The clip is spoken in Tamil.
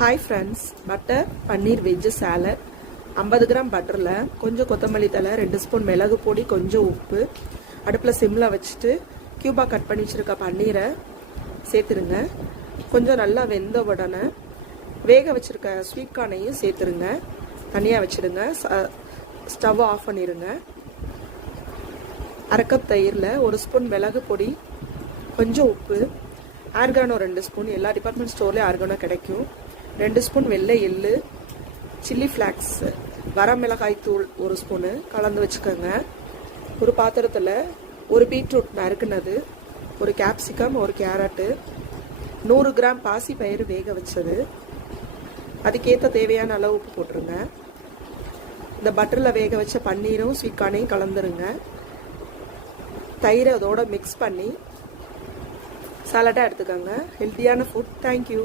ஹாய் ஃப்ரெண்ட்ஸ், பட்டர் பன்னீர் வெஜ்ஜு சாலட் 50 கிராம் பட்டரில் கொஞ்சம் கொத்தமல்லி தழை, 2 ஸ்பூன் மிளகு பொடி, கொஞ்சம் உப்பு, அடுப்பில் சிம்மில் வச்சுட்டு க்யூபாக கட் பண்ணி வச்சுருக்க பன்னீரை சேர்த்துருங்க. கொஞ்சம் நல்லா வெந்த உடனே வேக வச்சுருக்க ஸ்வீட் கார்னையும் சேர்த்துருங்க. தனியாக வச்சுடுங்க. ஸ்டவ் ஆஃப் பண்ணிடுங்க. அரை கப் தயிரில் 1 ஸ்பூன் மிளகு பொடி, கொஞ்சம் உப்பு, ஆர்கானோ 2 ஸ்பூன், எல்லா டிபார்ட்மெண்ட் ஸ்டோர்லேயும் ஆர்கானோ கிடைக்கும், 2 ஸ்பூன் வெள்ளை எள்ளு, சில்லி ஃப்ளாக்ஸ், வரமிளகாய் தூள் 1 ஸ்பூனு கலந்து வச்சுக்கோங்க. ஒரு பாத்திரத்தில் 1 பீட்ரூட் நறுக்குனது, 1 கேப்சிகம், 1 கேரட்டு, 100 கிராம் பாசி பயிறு வேக வச்சது, அதுக்கேற்ற தேவையான அளவு உப்பு போட்டுருங்க. இந்த பட்டரில் வேக வச்ச பன்னீரும் ஸ்வீட் கார்னையும் கலந்துருங்க. தயிரை அதோட மிக்ஸ் பண்ணி சாலட்டாக எடுத்துக்கோங்க. ஹெல்த்தியான ஃபுட். தேங்க்யூ.